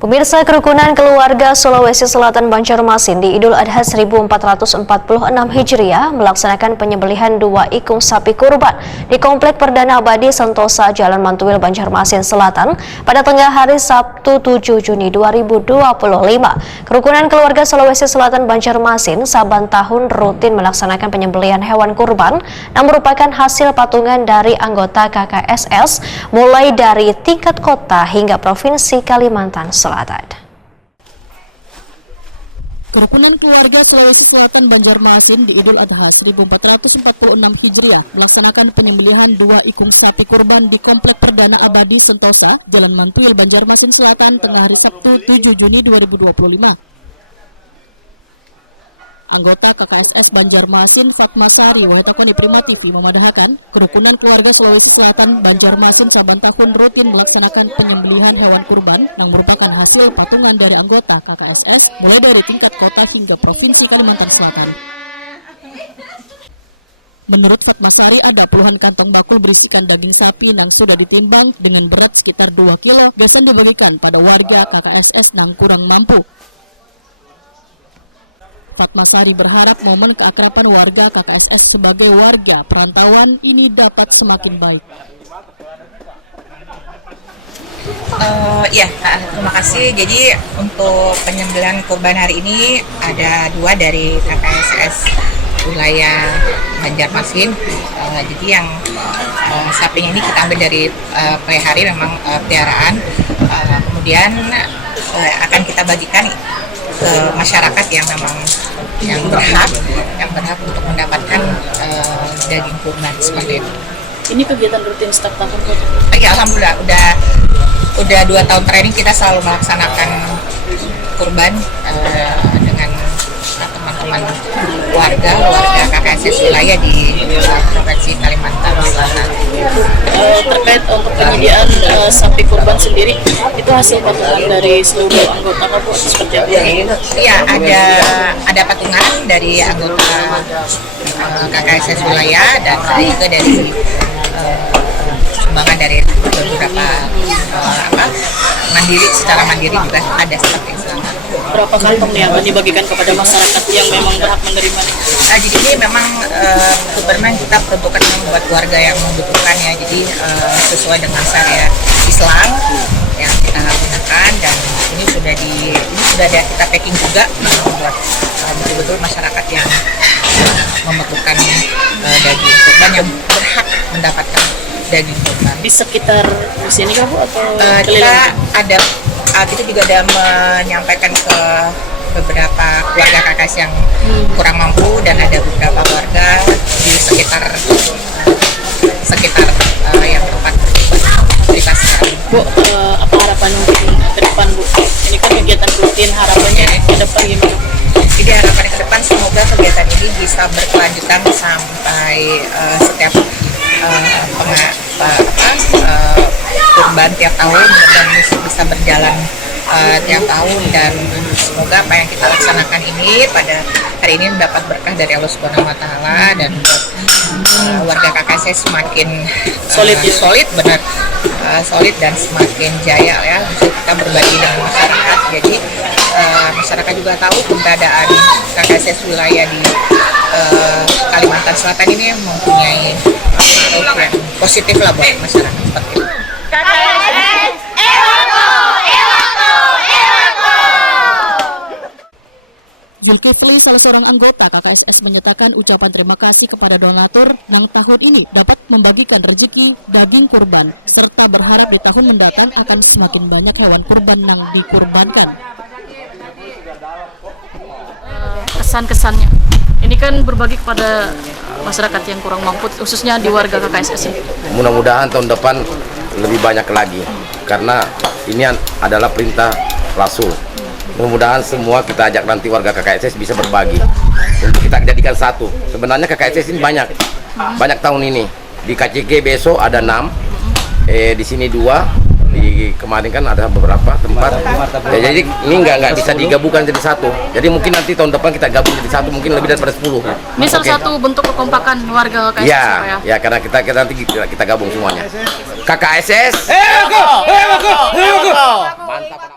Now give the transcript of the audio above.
Pemirsa, kerukunan keluarga Sulawesi Selatan Banjarmasin di Idul Adha 1446 Hijriah melaksanakan penyembelihan 2 ikung sapi kurban di Komplek Perdana Abadi Sentosa, Jalan Mantuil, Banjarmasin Selatan pada tengah hari Sabtu 7 Juni 2025. Kerukunan keluarga Sulawesi Selatan Banjarmasin saban tahun rutin melaksanakan penyembelihan hewan kurban yang merupakan hasil patungan dari anggota KKSS mulai dari tingkat kota hingga Provinsi Kalimantan Selatan. Kerukunan keluarga Sulawesi Selatan Banjarmasin di Idul Adha 1446 Hijriah melaksanakan penyembelihan 2 ikung sapi kurban di Komplek Perdana Abadi Sentosa, Jalan Mantuil, Banjarmasin Selatan tengah hari Sabtu 7 Juni 2025. Anggota KKSS Banjarmasin Fatma Sari Waitokoni Prima TV memadahkan kerukunan keluarga Sulawesi Selatan Banjarmasin saban tahun rutin melaksanakan penyembelihan hewan kurban yang merupakan hasil patungan dari anggota KKSS mulai dari tingkat kota hingga Provinsi Kalimantan Selatan. Menurut Fatma Sari, ada puluhan kantong bakul berisikan daging sapi yang sudah ditimbang dengan berat sekitar 2 kilo biasa diberikan pada warga KKSS yang kurang mampu. Fatma Sari berharap momen keakraban warga KKSS sebagai warga perantauan ini dapat semakin baik. Terima kasih. Jadi untuk penyembelihan kurban hari ini ada 2 dari KKSS wilayah Banjarmasin. Jadi yang sapinya ini kita ambil dari pelihari, memang peliharaan. Kemudian akan kita bagikan ke masyarakat yang memang berhak untuk mendapatkan daging kurban seperti itu. Ini kegiatan rutin setiap tahun? Ya, alhamdulillah udah 2 tahun terakhir kita selalu melaksanakan kurban dengan teman-teman warga KKSS wilayah di Provinsi Kalimantan Selatan. Terkait untuk penyediaan sapi kurban sendiri, itu hasil patungan dari seluruh anggota kamu seperti apa? Iya, ada patungan dari anggota KKSS wilayah dan juga dari sumbangan dari beberapa secara mandiri juga ada seperti itu. Berapa kantong nih akan dibagikan kepada masyarakat yang memang berhak menerima? Jadi ini memang kurban kita peruntukan buat warga yang membutuhkan ya. Jadi sesuai dengan syariat Islam yang kita gunakan, dan ini sudah ada kita packing juga buat betul-betul masyarakat yang memerlukan daging kurban, yang berhak mendapatkan daging kurban. Di sekitar sini kah Bu atau kita juga ada menyampaikan ke beberapa keluarga KKS yang kurang mampu, dan ada beberapa warga di sekitar yang tempat privasi. Bu, apa harapan untuk ke depan Bu? Ini kan kegiatan rutin, harapannya ke depan gimana? Jadi harapan ke depan semoga kegiatan ini bisa berkelanjutan sampai setiap kurban tiap tahun, dan bisa berjalan tiap tahun, dan semoga apa yang kita laksanakan ini pada hari ini mendapat berkah dari Allah Subhanahu wa Ta'ala, dan warga KKSS semakin solid dan semakin jaya ya, untuk kita berbagi dengan masyarakat. Jadi masyarakat juga tahu keberadaan KKSS wilayah di Kalimantan Selatan ini mempunyai pengaruh yang positif lah buat masyarakat seperti itu. Zulkifli, salah seorang anggota KKSS, menyatakan ucapan terima kasih kepada donatur yang tahun ini dapat membagikan rezeki daging kurban, serta berharap di tahun mendatang akan semakin banyak hewan kurban yang dikurbankan. Kesan-kesannya, ini kan berbagi kepada masyarakat yang kurang mampu, khususnya di warga KKSS ini. Mudah-mudahan tahun depan lebih banyak lagi, karena ini adalah perintah Rasul. Mudah-mudahan semua kita ajak nanti warga KKSS bisa berbagi untuk kita jadikan satu. Sebenarnya KKSS ini banyak tahun ini. Di KCG besok ada 6, di sini 2, di kemarin kan ada beberapa tempat. Ya, jadi ini nggak bisa digabungkan jadi satu. Jadi mungkin nanti tahun depan kita gabung jadi satu, mungkin lebih daripada 10. Misal satu bentuk kekompakan warga KKSS. Ya, karena kita nanti kita gabung semuanya. KKSS.